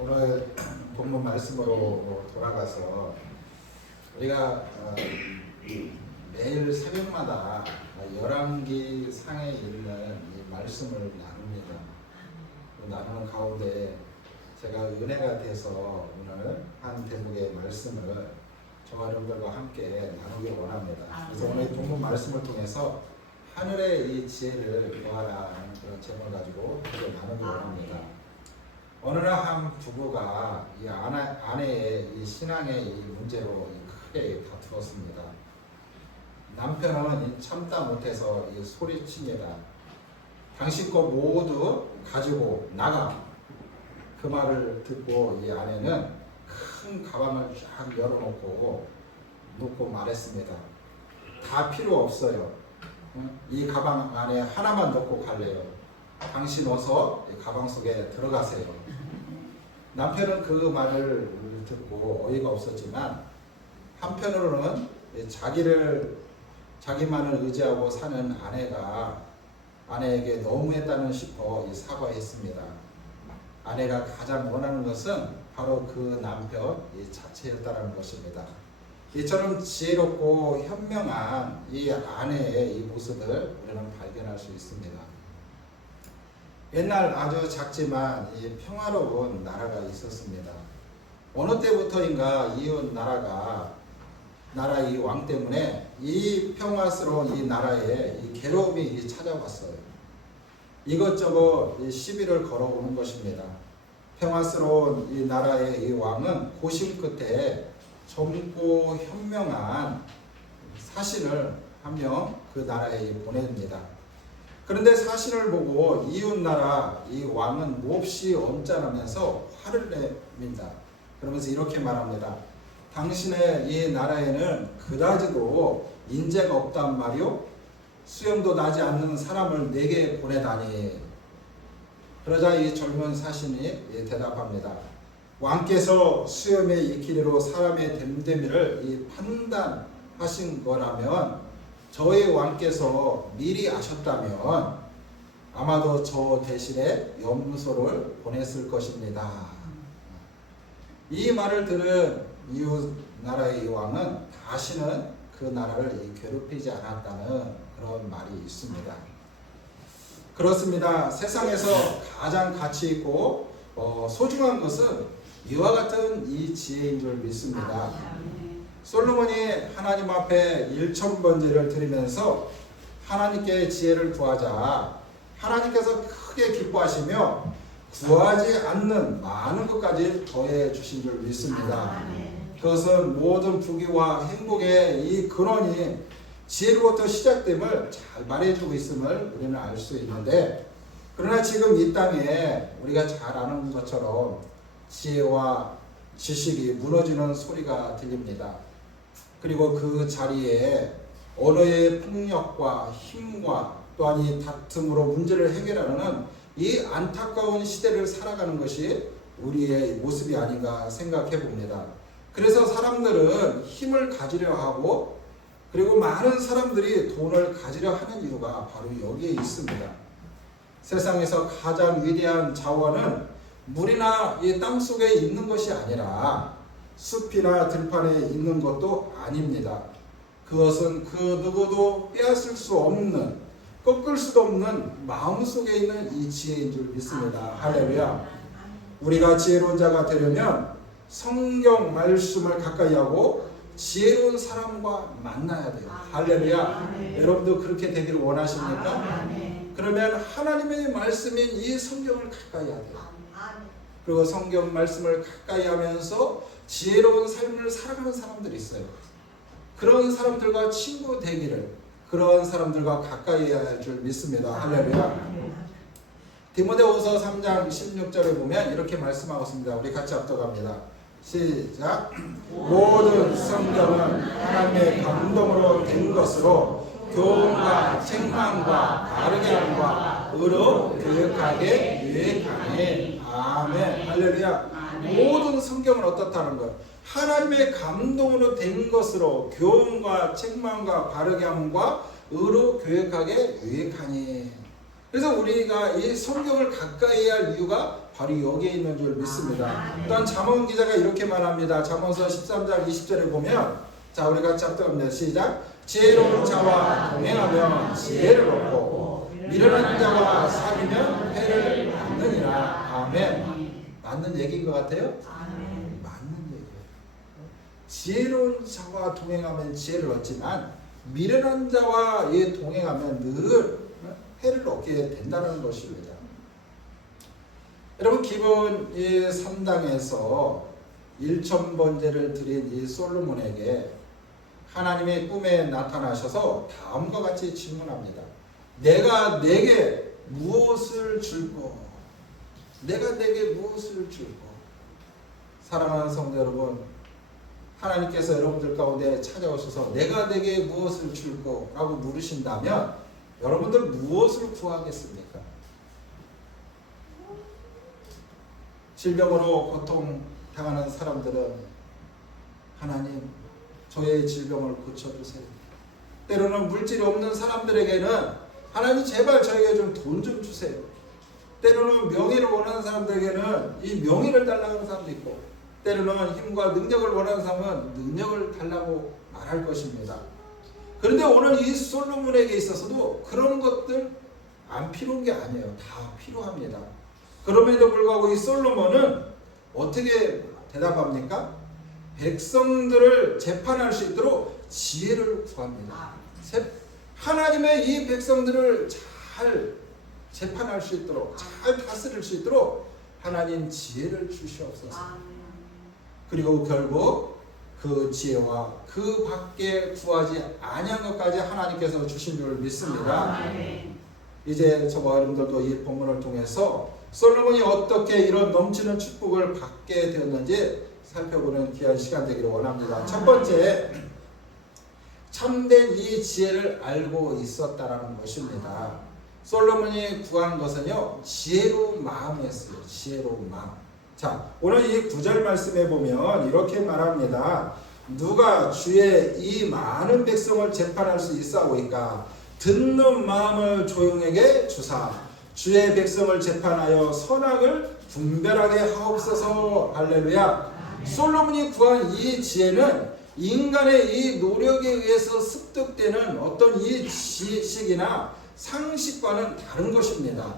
오늘 본문 말씀으로 돌아가서 우리가 매일 새벽마다 열왕기 상에 있는 이 말씀을 나눕니다. 나누는 가운데 제가 은혜가 돼서 오늘 한 대목의 말씀을 저와 여러분들과 함께 나누길 원합니다. 그래서 오늘 이 본문 말씀을 통해서 하늘의 이 지혜를 구하라는 그런 제목을 가지고 나누길 원합니다. 어느 날 한 부부가 이 아내의 이 신앙의 이 문제로 크게 다투었습니다. 남편은 참다 못해서 이 소리칩니다. 당신 거 모두 가지고 나가. 그 말을 듣고 이 아내는 큰 가방을 쫙 열어놓고 말했습니다. 다 필요 없어요. 이 가방 안에 하나만 넣고 갈래요. 당신 어서 이 가방 속에 들어가세요. 남편은 그 말을 듣고 어이가 없었지만 한편으로는 자기만을 의지하고 사는 아내에게 너무했다는 싶어 사과했습니다. 아내가 가장 원하는 것은 바로 그 남편 자체였다는 것입니다. 이처럼 지혜롭고 현명한 이 아내의 이 모습을 우리는 발견할 수 있습니다. 옛날 아주 작지만 이 평화로운 나라가 있었습니다. 어느 때부터인가 이웃 나라의 이 왕 때문에 이 평화스러운 이 나라에 이 괴로움이 찾아왔어요. 이것저것 시비를 걸어오는 것입니다. 평화스러운 이 나라의 이 왕은 고심 끝에 젊고 현명한 사신을 한 명 그 나라에 보냅니다. 그런데 사신을 보고 이웃 나라 이 왕은 몹시 엄짠하면서 화를 냅니다. 그러면서 이렇게 말합니다. 당신의 이 나라에는 그다지도 인재가 없단 말이오? 수염도 나지 않는 사람을 내게 보내다니. 그러자 이 젊은 사신이 대답합니다. 왕께서 수염에 익히리로 사람의 됨됨이를 판단하신 거라면 저희 왕께서 미리 아셨다면 아마도 저 대신에 염소를 보냈을 것입니다. 이 말을 들은 이웃 나라의 왕은 다시는 그 나라를 괴롭히지 않았다는 그런 말이 있습니다. 그렇습니다. 세상에서 가장 가치 있고 소중한 것은 이와 같은 이 지혜인 줄 믿습니다. 솔로몬이 하나님 앞에 1000번제를 드리면서 하나님께 지혜를 구하자 하나님께서 크게 기뻐하시며 구하지 않는 많은 것까지 더해 주신 줄 믿습니다. 그것은 모든 부귀와 행복의 이 근원이 지혜로부터 시작됨을 잘 말해주고 있음을 우리는 알 수 있는데, 그러나 지금 이 땅에 우리가 잘 아는 것처럼 지혜와 지식이 무너지는 소리가 들립니다. 그리고 그 자리에 언어의 폭력과 힘과 또한 이 다툼으로 문제를 해결하는 이 안타까운 시대를 살아가는 것이 우리의 모습이 아닌가 생각해 봅니다. 그래서 사람들은 힘을 가지려 하고 그리고 많은 사람들이 돈을 가지려 하는 이유가 바로 여기에 있습니다. 세상에서 가장 위대한 자원은 물이나 이 땅 속에 있는 것이 아니라 숲이나 들판에 있는 것도 아닙니다. 그것은 그 누구도 빼앗을 수 없는, 꺾을 수도 없는 마음속에 있는 이 지혜인 줄 믿습니다. 할렐루야. 우리가 지혜로운 자가 되려면 성경 말씀을 가까이 하고 지혜로운 사람과 만나야 돼요. 할렐루야. 여러분도 그렇게 되기를 원하십니까? 그러면 하나님의 말씀인 이 성경을 가까이 해야 돼요. 그리고 성경 말씀을 가까이 하면서 지혜로운 삶을 살아가는 사람들이 있어요. 그런 사람들과 친구 되기를, 그런 사람들과 가까이 해야 할 줄 믿습니다. 할렐루야. 디모데후서 3장 16절에 보면 이렇게 말씀하고 있습니다. 우리 같이 합독합니다. 시작. 모든 성경은 하나님의 감동으로 된 것으로 교훈과 책망과 바르게 함과 의로 교육하게 유익하니. 아멘. 할렐루야. 모든 성경은 어떻다는 것? 하나님의 감동으로 된 것으로 교훈과 책망과 바르게 함과 의로 교육하게 유익하니. 그래서 우리가 이 성경을 가까이 할 이유가 바로 여기에 있는 줄 믿습니다. 또한 잠언 기자가 이렇게 말합니다. 잠언서 13장 20절에 보면, 자, 우리 같이 합독합니다. 시작. 지혜로운 자와 동행하면 지혜를 얻고 미련한 자와 사귀면 해를 받느니라. 아멘. 맞는 얘기인 것 같아요? 맞는 얘기예요. 지혜로운 자와 동행하면 지혜를 얻지만 미련한 자와 동행하면 늘 해를 얻게 된다는 것입니다. 여러분, 기본 이 3당에서 1000번제를 드린 이 솔로몬에게 하나님의 꿈에 나타나셔서 다음과 같이 질문합니다. 내가 내게 무엇을 줄꼬? 내가 내게 무엇을 줄꼬? 사랑하는 성도 여러분, 하나님께서 여러분들 가운데 찾아오셔서 내가 내게 무엇을 줄꼬? 라고 물으신다면 여러분들 무엇을 구하겠습니까? 질병으로 고통당하는 사람들은 하나님, 저의 질병을 고쳐주세요. 때로는 물질이 없는 사람들에게는 하나님 제발 저에게 좀 돈 좀 주세요. 때로는 명예를 원하는 사람들에게는 이 명예를 달라고 하는 사람도 있고, 때로는 힘과 능력을 원하는 사람은 능력을 달라고 말할 것입니다. 그런데 오늘 이 솔로몬에게 있어서도 그런 것들 안 필요한 게 아니에요. 다 필요합니다. 그럼에도 불구하고 이 솔로몬은 어떻게 대답합니까? 백성들을 재판할 수 있도록 지혜를 구합니다. 하나님의 이 백성들을 잘 재판할 수 있도록, 잘 다스릴 수 있도록 하나님 지혜를 주시옵소서. 그리고 결국 그 지혜와 그 밖에 구하지 아니한 것까지 하나님께서 주신 줄 믿습니다. 이제 저와 여러분들도 이 본문을 통해서 솔로몬이 어떻게 이런 넘치는 축복을 받게 되었는지 살펴보는 귀한 시간 되기를 원합니다. 첫 번째, 참된 이 지혜를 알고 있었다라는 것입니다. 솔로몬이 구한 것은요, 지혜로운 마음이었어요. 지혜로운 마음. 자, 오늘 이 9절 말씀에 보면 이렇게 말합니다. 누가 주의 이 많은 백성을 재판할 수 있사오이까? 듣는 마음을 조용하게 주사 주의 백성을 재판하여 선악을 분별하게 하옵소서. 할렐루야. 솔로몬이 구한 이 지혜는 인간의 이 노력에 의해서 습득되는 어떤 이 지식이나 상식과는 다른 것입니다.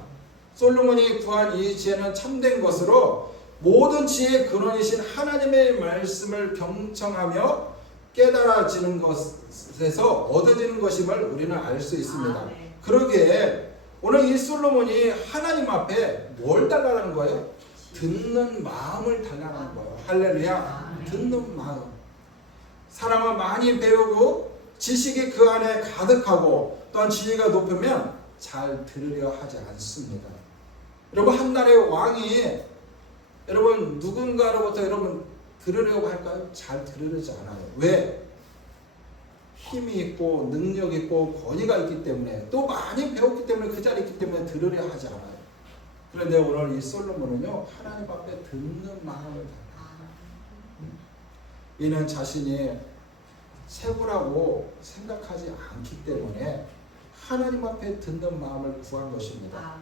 솔로몬이 구한 이 지혜는 참된 것으로 모든 지혜의 근원이신 하나님의 말씀을 경청하며 깨달아지는 것에서 얻어지는 것임을 우리는 알 수 있습니다. 그러기에 오늘 이 솔로몬이 하나님 앞에 뭘 달라는 거예요? 듣는 마음을 달라는 거예요. 할렐루야. 듣는 마음. 사람은 많이 배우고 지식이 그 안에 가득하고 또한 지혜가 높으면 잘 들으려 하지 않습니다. 여러분, 한 나라의 왕이 여러분 누군가로부터 여러분 들으려고 할까요? 잘 들으려지 않아요. 왜? 힘이 있고 능력이 있고 권위가 있기 때문에, 또 많이 배웠기 때문에, 그 자리에 있기 때문에 들으려 하지 않아요. 그런데 오늘 이 솔로몬은요, 하나님 앞에 듣는 마음을 달라. 이는 자신이 최고라고 생각하지 않기 때문에 하나님 앞에 듣는 마음을 구한 것입니다.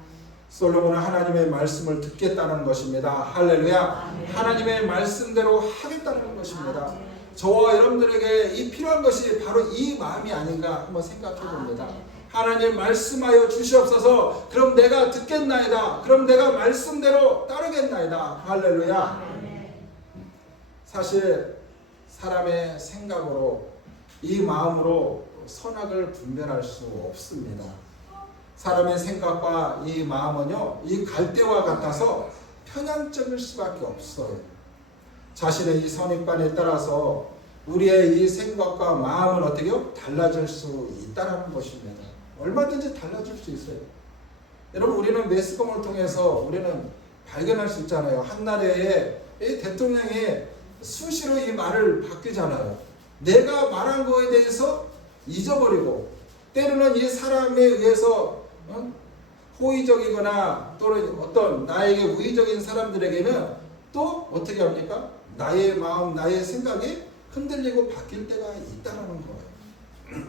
솔로몬은 하나님의 말씀을 듣겠다는 것입니다. 할렐루야. 하나님의 말씀대로 하겠다는 것입니다. 저와 여러분들에게 이 필요한 것이 바로 이 마음이 아닌가 한번 생각해 봅니다. 하나님 말씀하여 주시옵소서. 그럼 내가 듣겠나이다. 그럼 내가 말씀대로 따르겠나이다. 할렐루야. 사실 사람의 생각으로 이 마음으로 선악을 분별할 수 없습니다. 사람의 생각과 이 마음은요, 이 갈대와 같아서 편향적일 수밖에 없어요. 자신의 이 선입관에 따라서 우리의 이 생각과 마음은 어떻게 달라질 수 있다는 것입니다. 얼마든지 달라질 수 있어요. 여러분, 우리는 매스컴을 통해서 우리는 발견할 수 있잖아요. 한 나라에 이 대통령이 수시로 이 말을 바뀌잖아요. 내가 말한 거에 대해서 잊어버리고, 때로는 이 사람에 의해서 호의적이거나 또는 어떤 나에게 우의적인 사람들에게는 또 어떻게 합니까? 나의 마음, 나의 생각이 흔들리고 바뀔 때가 있다는 거예요.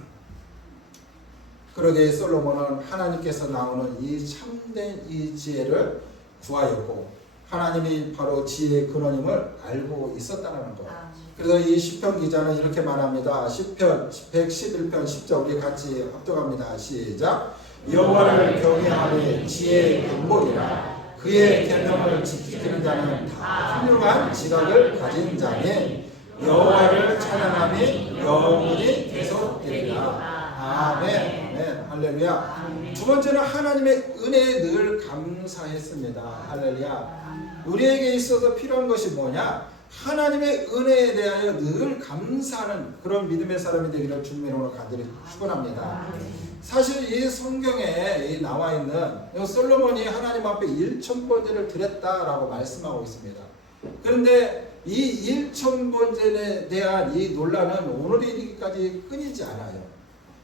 그러게 솔로몬은 하나님께서 나오는 이 참된 이 지혜를 구하였고 하나님이 바로 지혜의 근원임을 알고 있었다는 것. 그래서 이 시편 기자는 이렇게 말합니다. 시편 111편 10절 우리 같이 합독합니다. 시작. 여호와를 경외하되 지혜의 근본이라 그의 계명을 지키는 자는 다 훌륭한 지각을 가진 자니 여호와를 찬양함이 영원히 계속되리라. 아멘. 아멘. 할렐루야. 두 번째는 하나님의 은혜에 늘 감사했습니다. 할렐루야. 우리에게 있어서 필요한 것이 뭐냐? 하나님의 은혜에 대하여 늘 감사하는 그런 믿음의 사람이 되기를 주님의 이름으로 간절히 축원합니다. 사실 이 성경에 나와 있는 솔로몬이 하나님 앞에 1,000번제를 드렸다라고 말씀하고 있습니다. 그런데 이 1,000번제에 대한 이 논란은 오늘에 이르기까지 끊이지 않아요.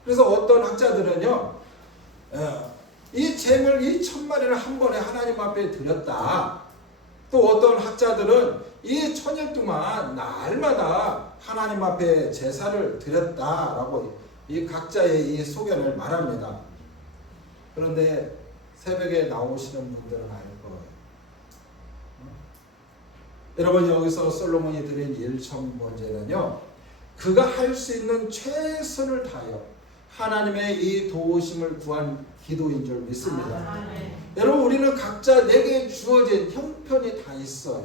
그래서 어떤 학자들은요, 이 재물 이 1,000마리를 한 번에 하나님 앞에 드렸다. 또 어떤 학자들은 이 1,000일 동안 날마다 하나님 앞에 제사를 드렸다라고 이 각자의 이 소견을 말합니다. 그런데 새벽에 나오시는 분들은 알 거예요. 여러분 여기서 솔로몬이 드린 1,000번제는요. 그가 할 수 있는 최선을 다하여 하나님의 이 도우심을 구한 기도인 줄 믿습니다. 여러분 우리는 각자 내게 주어진 형편이 다 있어요.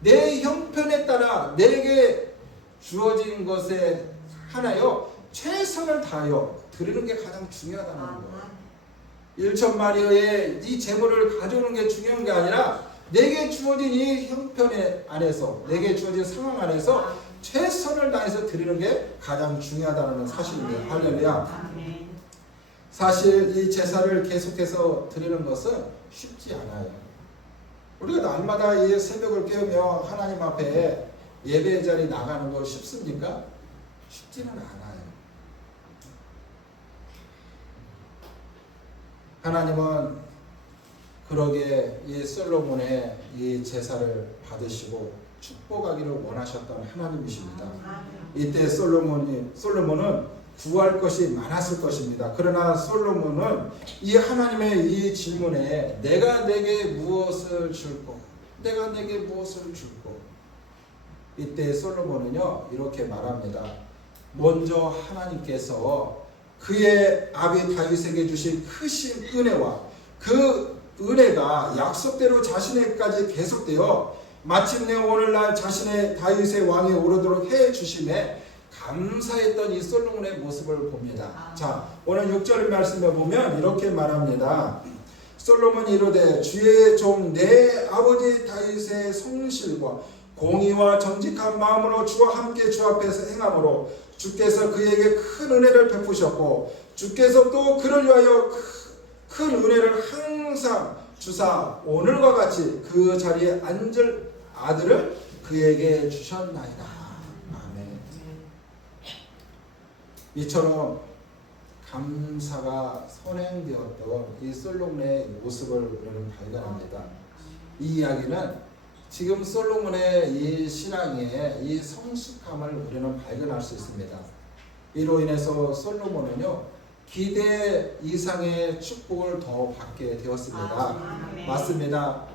내 형편에 따라 내게 주어진 것에 하나요 최선을 다하여 드리는 게 가장 중요하다는 거예요. 1,000마리의 이 재물을 가져오는 게 중요한 게 아니라 내게 주어진 이 형편에 안에서 내게 주어진 상황 안에서 최선을 다해서 드리는 게 가장 중요하다는 사실입니다. 할렐루야. 사실 이 제사를 계속해서 드리는 것은 쉽지 않아요. 우리가 날마다 이 새벽을 깨우며 하나님 앞에 예배 자리 나가는 거 쉽습니까? 쉽지는 않아요. 하나님은 그러게 이 솔로몬의 이 제사를 받으시고 축복하기를 원하셨던 하나님이십니다. 이때 솔로몬은 구할 것이 많았을 것입니다. 그러나 솔로몬은 이 하나님의 이 질문에 내가 내게 무엇을 줄꼬? 내가 내게 무엇을 줄꼬? 이때 솔로몬은요 이렇게 말합니다. 먼저 하나님께서 그의 아비 다윗에게 주신 크신 은혜와 그 은혜가 약속대로 자신에게까지 계속되어 마침내 오늘날 자신의 다윗의 왕에 오르도록 해 주심에 감사했던 이 솔로몬의 모습을 봅니다. 자, 오늘 6절 말씀에 보면 이렇게 말합니다. 솔로몬이 이르되 주의 종 내 아버지 다윗의 성실과 공의와 정직한 마음으로 주와 함께 주 앞에서 행함으로 주께서 그에게 큰 은혜를 베푸셨고 주께서 또 그를 위하여 큰 은혜를 항상 주사 오늘과 같이 그 자리에 앉을 아들을 그에게 주셨나이다. 아멘. 이처럼 감사가 선행되었던 이 솔로몬의 모습을 우리는 발견합니다. 이 이야기는 지금 솔로몬의 이 신앙의 이 성숙함을 우리는 발견할 수 있습니다. 이로 인해서 솔로몬은요 기대 이상의 축복을 더 받게 되었습니다. 맞습니다.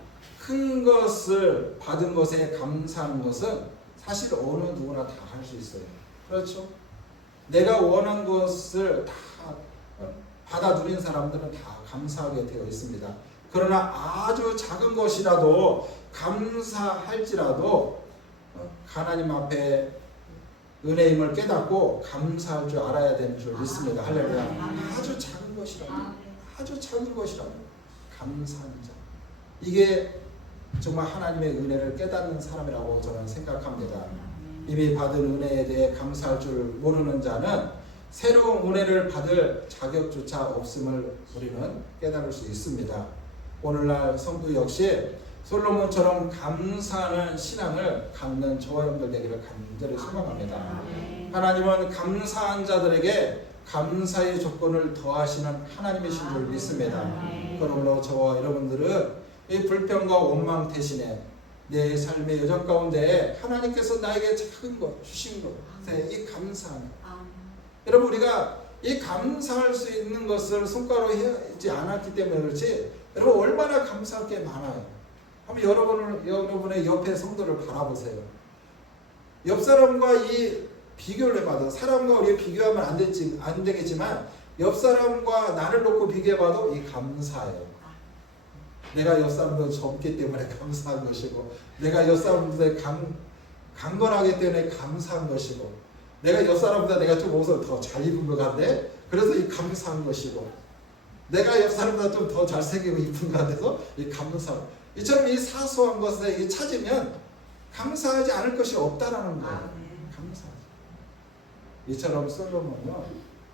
큰 것을 받은 것에 감사한 것은 사실 어느 누구나 다 할 수 있어요. 그렇죠? 내가 원한 것을 다 받아 누린 사람들은 다 감사하게 되어 있습니다. 그러나 아주 작은 것이라도 감사할지라도 하나님 앞에 은혜임을 깨닫고 감사할 줄 알아야 되는 줄 믿습니다. 할렐루야. 아주 작은 것이라도 감사하는 자, 이게 정말 하나님의 은혜를 깨닫는 사람이라고 저는 생각합니다. 이미 받은 은혜에 대해 감사할 줄 모르는 자는 새로운 은혜를 받을 자격조차 없음을 우리는 깨달을 수 있습니다. 오늘날 성도 역시 솔로몬처럼 감사하는 신앙을 갖는 저와 여러분들 되기를 간절히 소망합니다. 하나님은 감사한 자들에게 감사의 조건을 더하시는 하나님이신 줄 믿습니다. 그러므로 저와 여러분들은 이 불평과 원망 대신에 내 삶의 여정 가운데 하나님께서 나에게 작은 것 주신 것에 이 감사함. 여러분 우리가 이 감사할 수 있는 것을 손가락으로 하지 않았기 때문에 그렇지, 여러분 얼마나 감사할 게 많아요. 한번 여러분의 옆에 성도를 바라보세요. 옆 사람과 이 비교를 해봐도, 사람과 우리 비교하면 안 되겠지만 옆 사람과 나를 놓고 비교해봐도 이 감사예요. 내가 옆 사람보다 젊기 때문에 감사한 것이고, 내가 옆 사람보다 강건하기 때문에 감사한 것이고, 내가 옆 사람보다 내가 좀 옷을 더 잘 입은 것 같네, 그래서 이 감사한 것이고, 내가 옆 사람보다 좀 더 잘생기고 이쁜 것 같아서 이 감사. 이처럼 이 사소한 것에 찾으면 감사하지 않을 것이 없다라는 거예요. 감사하지. 이처럼 솔로몬은요,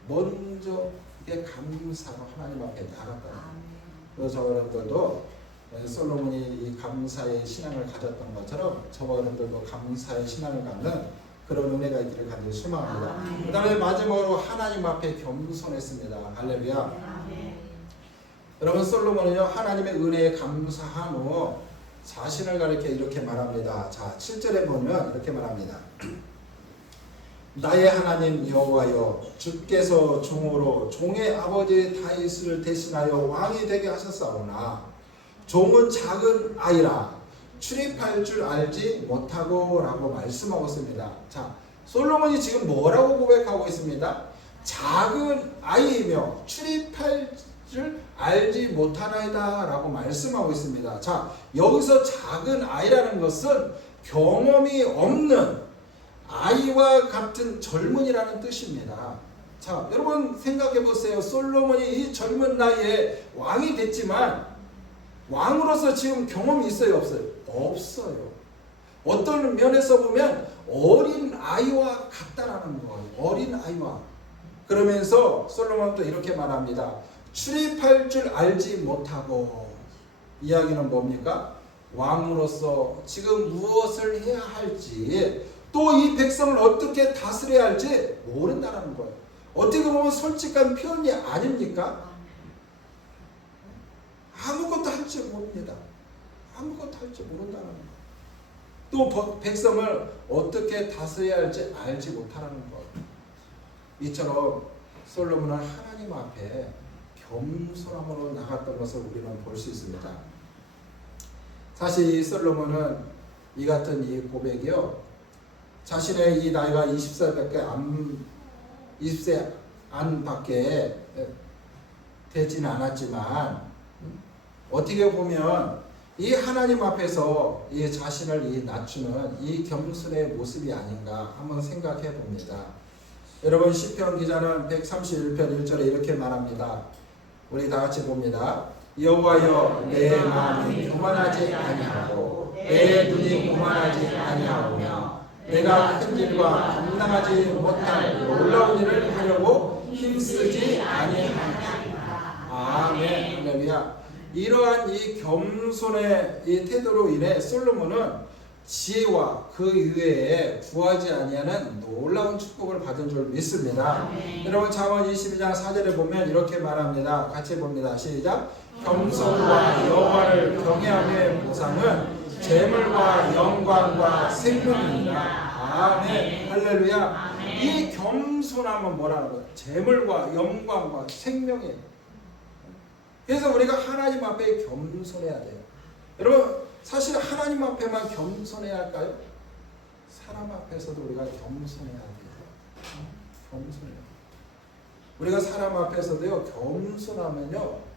먼저 이게 감사로 하나님 앞에 나갔다. 그래서 저와 여러분들도 솔로몬이 이 감사의 신앙을 가졌던 것처럼 저와 여러분들도 감사의 신앙을 갖는 그런 은혜가 있기를 간절히 소망합니다. 그 다음에 마지막으로 하나님 앞에 겸손했습니다. 할렐루야. 여러분, 솔로몬은요, 하나님의 은혜에 감사한 후 자신을 가리켜 이렇게 말합니다. 자, 7절에 보면 이렇게 말합니다. 나의 하나님 여호와여, 주께서 종으로 종의 아버지 다윗을 대신하여 왕이 되게 하셨사오나 종은 작은 아이라 출입할 줄 알지 못하고 라고 말씀하고 있습니다. 자, 솔로몬이 지금 뭐라고 고백하고 있습니다? 작은 아이이며 출입할 줄 알지 못하나이다 라고 말씀하고 있습니다. 자, 여기서 작은 아이라는 것은 경험이 없는 아이와 같은 젊은이라는 뜻입니다. 자, 여러분 생각해 보세요. 솔로몬이 이 젊은 나이에 왕이 됐지만 왕으로서 지금 경험이 있어요, 없어요? 없어요. 어떤 면에서 보면 어린 아이와 같다라는 거예요. 어린 아이와. 그러면서 솔로몬도 이렇게 말합니다. 출입할 줄 알지 못하고. 이야기는 뭡니까? 왕으로서 지금 무엇을 해야 할지, 또 이 백성을 어떻게 다스려야 할지 모른다는 거예요. 어떻게 보면 솔직한 표현이 아닙니까? 아무것도 할 줄 모릅니다. 아무것도 할 줄 모른다는 거예요. 또 백성을 어떻게 다스려야 할지 알지 못하는 거예요. 이처럼 솔로몬은 하나님 앞에 겸손함으로 나갔던 것을 우리는 볼 수 있습니다. 사실 이 솔로몬은 이 같은 이 고백이요, 자신의 이 나이가 20세 안밖에 되지는 않았지만 어떻게 보면 이 하나님 앞에서 이 자신을 이 낮추는 이 겸손의 모습이 아닌가 한번 생각해 봅니다. 여러분, 시편 기자는 131편 1절에 이렇게 말합니다. 우리 다 같이 봅니다. 여호와여, 내 마음이 교만하지 아니하고 내 눈이 교만하지 아니하오며 내가 큰 일과 감당하지 못할 놀라운 일을 하려고 힘쓰지 아니하리라. 아멘. 할렐루야. 이러한 이 겸손의 이 태도로 인해 솔로몬은 지혜와 그 이외에 구하지 아니하는 놀라운 축복을 받은 줄 믿습니다. 여러분, 잠언 22장 4절에 보면 이렇게 말합니다. 같이 봅니다. 시작. 겸손과 여호와를 경외함의 보상은 재물과 영광과 생명입니다. 아멘. 할렐루야. 이 겸손함은 뭐라는 거예요? 재물과 영광과 생명이에요. 그래서 우리가 하나님 앞에 겸손해야 돼요. 여러분, 사실 하나님 앞에만 겸손해야 할까요? 사람 앞에서도 우리가 겸손해야 돼요. 겸손해요. 우리가 사람 앞에서도요, 겸손하면요,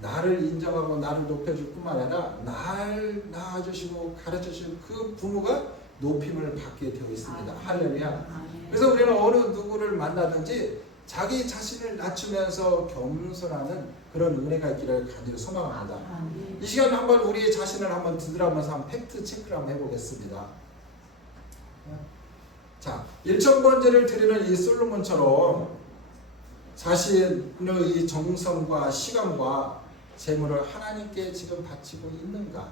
나를 인정하고 나를 높여줄 뿐만 아니라 날 낳아주시고 가르쳐주시고 그 부모가 높임을 받게 되어 있습니다. 할렐루야. 그래서 우리는 어느 누구를 만나든지 자기 자신을 낮추면서 겸손하는 그런 은혜가 있기를 간절히 소망합니다. 이 시간 한번 우리 자신을 한번 뒤돌아보면서 한번 팩트 체크를 한번 해보겠습니다. 자, 1,000번제를 드리는 이 솔로몬처럼 자신의 이 정성과 시간과 재물을 하나님께 지금 바치고 있는가?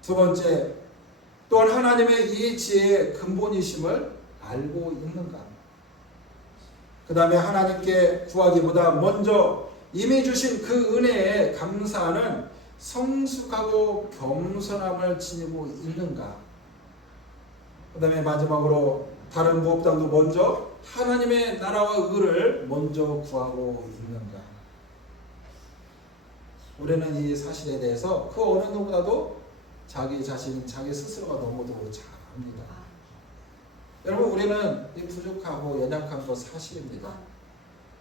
두 번째, 또한 하나님의 이 지혜의 근본이심을 알고 있는가? 그 다음에 하나님께 구하기보다 먼저 이미 주신 그 은혜에 감사하는 성숙하고 겸손함을 지니고 있는가? 그 다음에 마지막으로 다른 무엇보다도 먼저 하나님의 나라와 의를 먼저 구하고 있는가? 우리는 이 사실에 대해서 그 어느 누구보다도 자기 자신, 자기 스스로가 너무도 잘 압니다. 여러분, 우리는 이 부족하고 연약한 것 사실입니다.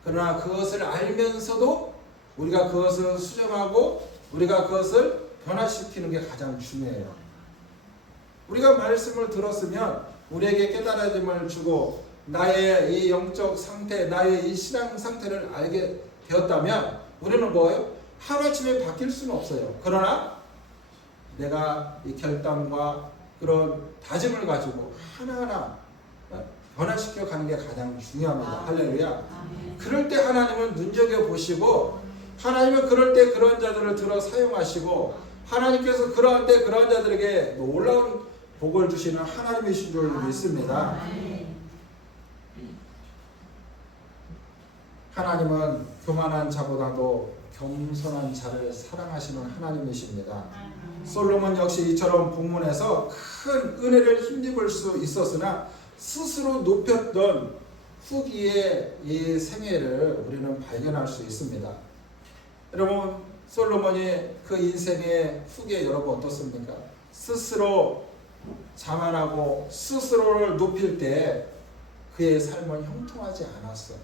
그러나 그것을 알면서도 우리가 그것을 수정하고 우리가 그것을 변화시키는 게 가장 중요해요. 우리가 말씀을 들었으면 우리에게 깨달아짐을 주고 나의 이 영적 상태, 나의 이 신앙 상태를 알게 되었다면 우리는 뭐예요? 하루아침에 바뀔 수는 없어요. 그러나 내가 이 결단과 그런 다짐을 가지고 하나하나 변화시켜 가는 게 가장 중요합니다. 할렐루야. 그럴 때 하나님은 눈여겨보시고 하나님은 그럴 때 그런 자들을 들어 사용하시고 하나님께서 그러한 때 그러한 자들에게 놀라운 복을 주시는 하나님이신 줄 믿습니다. 하나님은 교만한 자보다도 겸손한 자를 사랑하시는 하나님이십니다. 솔로몬 역시 이처럼 본문에서 큰 은혜를 힘입을 수 있었으나 스스로 높였던 후기의 이 생애를 우리는 발견할 수 있습니다. 여러분, 솔로몬이 그 인생의 후기에 여러분 어떻습니까? 스스로 자만하고 스스로를 높일 때 그의 삶은 형통하지 않았어요.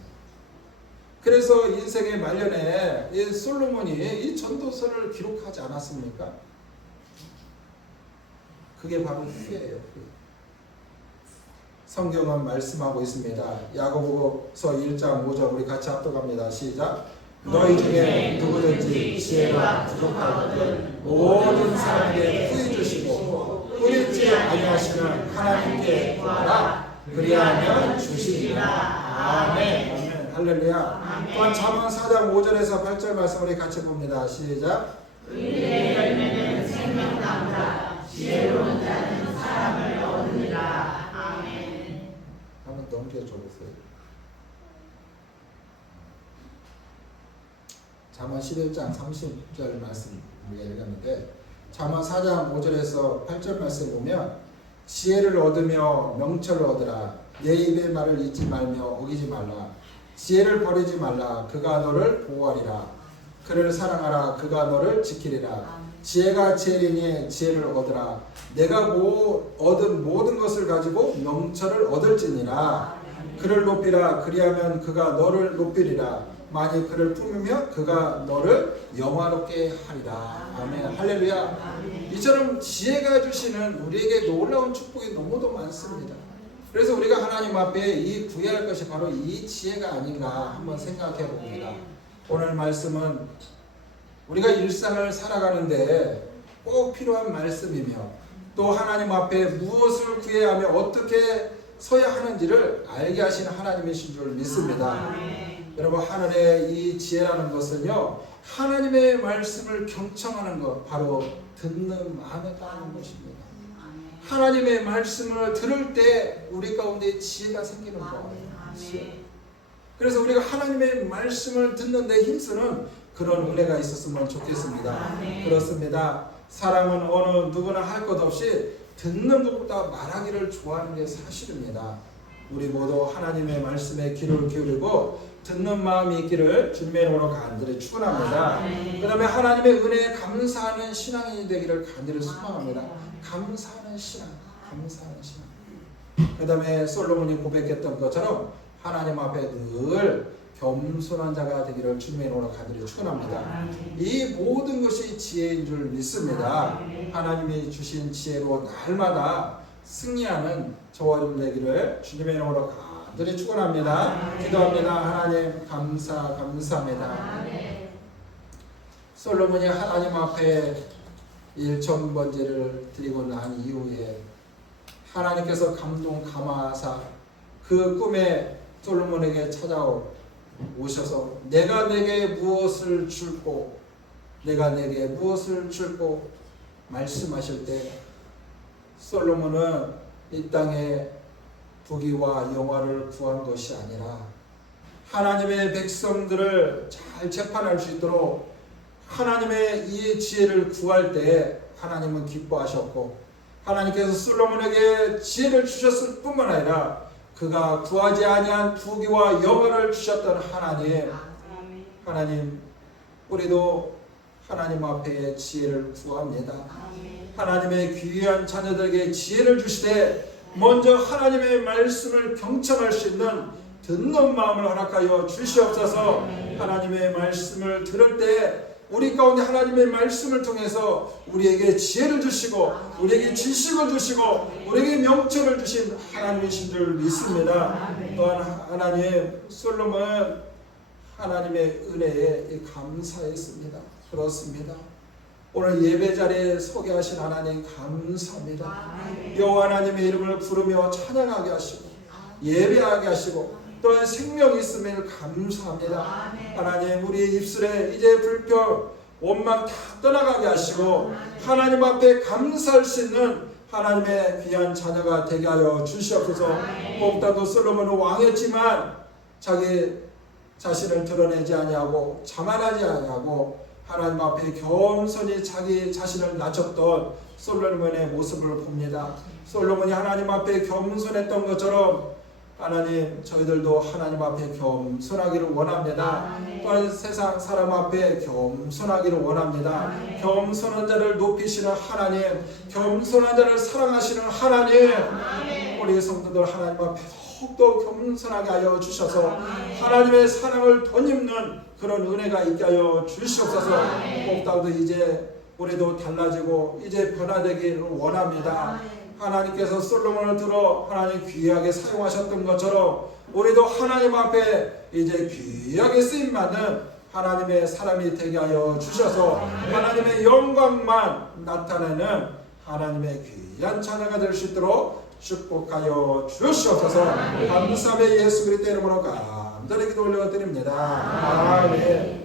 그래서 인생의 말년에 이 솔로몬이 이 전도서를 기록하지 않았습니까? 그게 바로 후회예요. 성경은 말씀하고 있습니다. 야고보서 1장 5절 우리 같이 합독합니다. 시작. 너희 중에 누구든지 지혜가 부족하거든 모든 사람에게 후히 주시고 후리지 아니하시는 하나님께 구하라. 그리하면 주시리라. 아멘. 할렐루야. 또한 잠언 4장 5절에서 8절 말씀 우리 같이 봅니다. 시작. 의인의 열매는 생명나무라. 지혜로운 자는 사랑을 얻으리라. 아멘. 한번 넘겨줘보세요. 잠언 11장 30절 말씀 우리가 읽었는데 잠언 4장 5절에서 8절 말씀 보면 지혜를 얻으며 명철을 얻으라. 내 입의 말을 잊지 말며 어기지 말라. 지혜를 버리지 말라. 그가 너를 보호하리라. 그를 사랑하라. 그가 너를 지키리라. 지혜가 지혜리니 지혜를 얻으라. 내가 얻은 모든 것을 가지고 명철을 얻을지니라. 그를 높이라. 그리하면 그가 너를 높이리라. 만일 그를 품으며 그가 너를 영화롭게 하리라. 아멘. 할렐루야. 이처럼 지혜가 주시는 우리에게 놀라운 축복이 너무도 많습니다. 그래서 우리가 하나님 앞에 이 구해야 할 것이 바로 이 지혜가 아닌가 한번 생각해 봅니다. 오늘 말씀은 우리가 일상을 살아가는데 꼭 필요한 말씀이며 또 하나님 앞에 무엇을 구해야 하며 어떻게 서야 하는지를 알게 하시는 하나님이신 줄 믿습니다. 여러분, 하늘의 이 지혜라는 것은요, 하나님의 말씀을 경청하는 것, 바로 듣는 마음에 따르는 것입니다. 하나님의 말씀을 들을 때 우리 가운데 지혜가 생기는 거예요. 그래서 우리가 하나님의 말씀을 듣는 데 힘쓰는 그런 은혜가 있었으면 좋겠습니다. 그렇습니다. 사람은 어느 누구나 할 것 없이 듣는 것보다 말하기를 좋아하는 게 사실입니다. 우리 모두 하나님의 말씀에 귀를 기울이고 듣는 마음이 있기를 주님의 이름으로 간절히 축원합니다. 그 다음에 하나님의 은혜에 감사하는 신앙인이 되기를 간절히 소망합니다. 감사하는 신앙, 감사하는 신앙. 그 다음에 솔로몬이 고백했던 것처럼 하나님 앞에 늘 겸손한 자가 되기를 주님의 이름으로 간절히 축원합니다. 이 모든 것이 지혜인 줄 믿습니다. 하나님이 주신 지혜로 날마다 승리하는 저와 여러분 되기를 주님의 이름으로 간절히 축원합니다. 기도합니다. 하나님 감사합니다. 솔로몬이 하나님 앞에 1,000번제를 드리고 난 이후에 하나님께서 감동하사 그 꿈에 솔로몬에게 찾아오셔서 내가 내게 무엇을 줄고 내가 내게 무엇을 줄고 말씀하실 때 솔로몬은 이 땅에 부귀와 영화를 구한 것이 아니라 하나님의 백성들을 잘 재판할 수 있도록 하나님의 이 지혜를 구할 때 하나님은 기뻐하셨고 하나님께서 솔로몬에게 지혜를 주셨을 뿐만 아니라 그가 구하지 아니한 부귀와 영화를 주셨던 하나님, 아멘. 하나님 우리도 하나님 앞에 지혜를 구합니다. 아멘. 하나님의 귀한 자녀들에게 지혜를 주시되 먼저 하나님의 말씀을 경청할 수 있는 듣는 마음을 허락하여 주시옵소서. 하나님의 말씀을 들을 때 우리 가운데 하나님의 말씀을 통해서 우리에게 지혜를 주시고 우리에게 지식을 주시고 우리에게 명철을 주신 하나님이신 줄 믿습니다. 또한 하나님 솔로몬은 하나님의 은혜에 감사했습니다. 그렇습니다. 오늘 예배 자리에 서게 하신 하나님 감사합니다. 여호와 하나님의 이름을 부르며 찬양하게 하시고 예배하게 하시고 또한 생명이 있음을 감사합니다. 하나님 우리의 입술에 이제 불평 원망 다 떠나가게 하시고 하나님 앞에 감사할 수 있는 하나님의 귀한 자녀가 되게 하여 주시옵소서. 꼭다도 솔로몬은 왕이었지만 자기 자신을 드러내지 아니하고 자만하지 아니하고 하나님 앞에 겸손히 자기 자신을 낮췄던 솔로몬의 모습을 봅니다. 솔로몬이 하나님 앞에 겸손했던 것처럼 하나님 저희들도 하나님 앞에 겸손하기를 원합니다. 또한 세상 사람 앞에 겸손하기를 원합니다. 겸손한 자를 높이시는 하나님, 겸손한 자를 사랑하시는 하나님, 우리 성도들 하나님 앞에 더욱더 겸손하게 하여 주셔서 하나님의 사랑을 덧입는 그런 은혜가 있게 하여 주시옵소서. 꼭다도 이제 우리도 달라지고 이제 변화되기를 원합니다. 하나님께서 솔로몬을 들어 하나님 귀하게 사용하셨던 것처럼 우리도 하나님 앞에 이제 귀하게 쓰임받는 하나님의 사람이 되게 하여 주셔서 하나님의 영광만 나타내는 하나님의 귀한 자녀가 될 수 있도록 축복하여 주시옵소서. 감사함의 예수 그리스도 이름으로 간절히 기도 올려드립니다. 아멘.